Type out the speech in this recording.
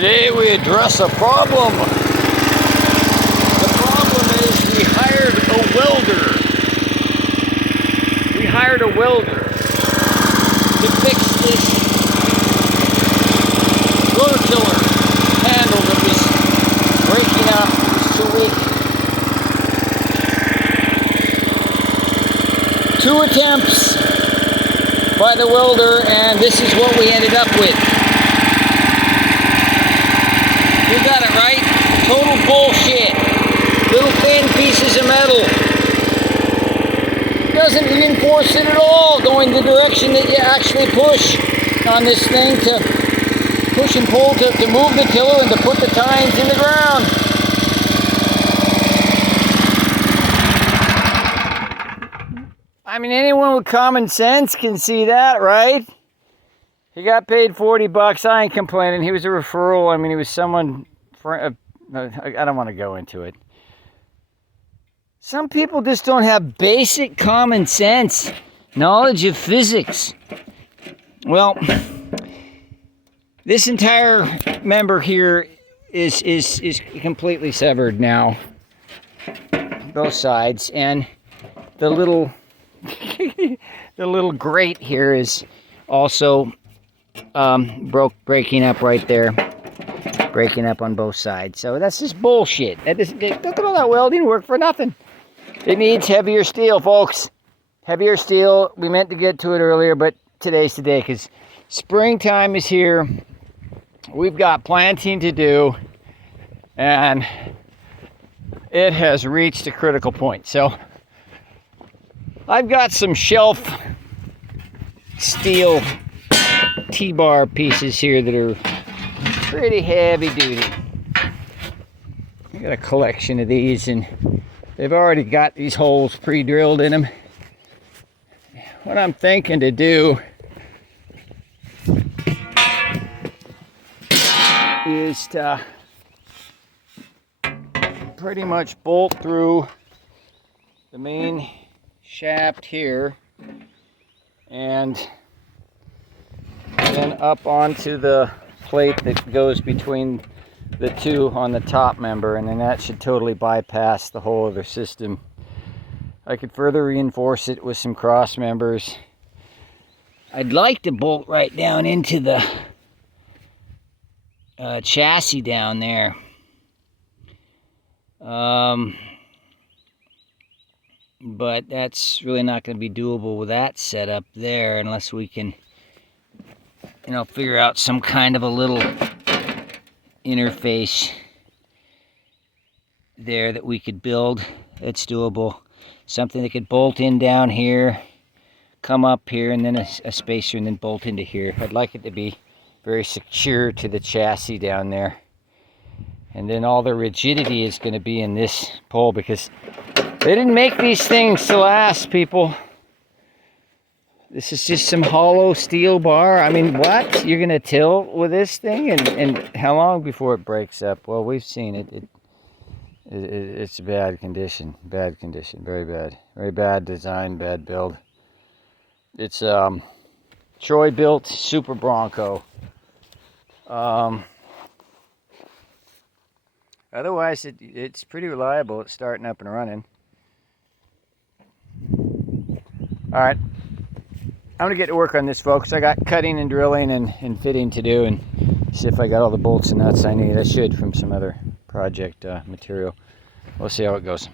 Today we address a problem. The problem is we hired a welder. We hired a welder to fix this rototiller handle that was breaking up. It was too weak. 2 attempts by the welder, and this is what we ended up with. You got it right. Total bullshit. Little thin pieces of metal. Doesn't reinforce it at all, going the direction that you actually push on this thing to push and pull to move the tiller and to put the tines in the ground. I mean, anyone with common sense can see that, right? He got paid $40. I ain't complaining. He was a referral. I mean, he was someone. I don't want to go into it. Some people just don't have basic common sense, knowledge of physics. Well, this entire member here is completely severed now, both sides, and the little the little grate here is also breaking up right there, breaking up on both sides. So that's just bullshit. Look at all that welding work for nothing. It needs heavier steel, folks. Heavier steel. We meant to get to it earlier, but today's the day because springtime is here. We've got planting to do, and it has reached a critical point. So I've got some shelf steel T-bar pieces here that are pretty heavy duty. I got a collection of these, and they've already got these holes pre-drilled in them. What I'm thinking to do is to pretty much bolt through the main shaft here and then up onto the plate that goes between the two on the top member, and then that should totally bypass the whole other system. I could further reinforce it with some cross members. I'd like to bolt right down into the chassis down there. But that's really not going to be doable with that setup there unless we can, figure out some kind of a little interface there that we could build. It's doable. Something that could bolt in down here, come up here, and then a spacer, and then bolt into here. I'd like it to be very secure to the chassis down there. And then all the rigidity is going to be in this pole because they didn't make these things to last, people. This is just some hollow steel bar. I mean, what? You're going to till with this thing? And how long before it breaks up? Well, we've seen it. It's bad condition. Bad condition. Very bad. Very bad design, bad build. It's Troy-Bilt Super Bronco. Otherwise, it's pretty reliable. It's starting up and running. All right. I'm going to get to work on this, folks. I got cutting and drilling and fitting to do, and see if I got all the bolts and nuts I need. I should from some other project material. We'll see how it goes.